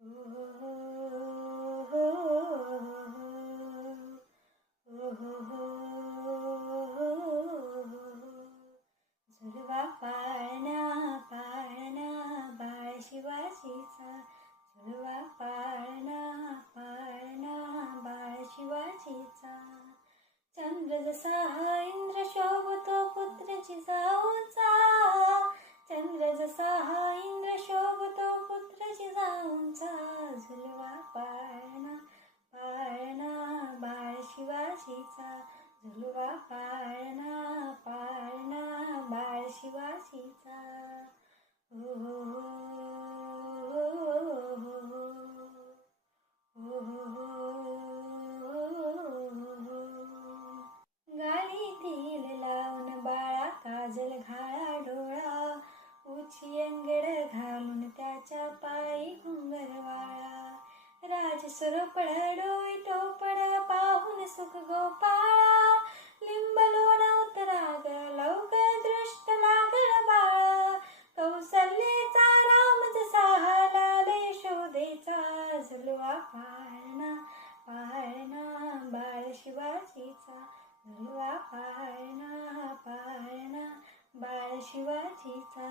झुलवा पाळणा पाळणा बाळ शिवाजीचा, झुलवा पाळणा पाळणा बाळ शिवाजीचा. चंद्र जसा इंद्र शोभतो पुत्र जिजाऊचा, चंद्र जसा इंद्र शोभतो पुत्र जिजाऊचा. झुलवा पाळणा पाळणा बाळ शिवाजीचा, झुलवा पाळणा पाळणा बाळ शिवाजीचा. हो हो हो हो हो हो. गाडीतील लावून बाळा काजल घाळा डोळा, उची अंगड घालून त्याच्या पायी घुंगर वाळा. राज स्वरूपड डोई टोपड पाहून सुख गोपाळा, लिंब लोण उतराग लवकर दृष्ट लागल बाळा. कौसल्येचा राम जसा लाल यशोदेचा, झुलवा पाळणा पाळणा बाळ शिवाजीचा, झुलवा पाळणा पाळणा बाळ शिवाजीचा.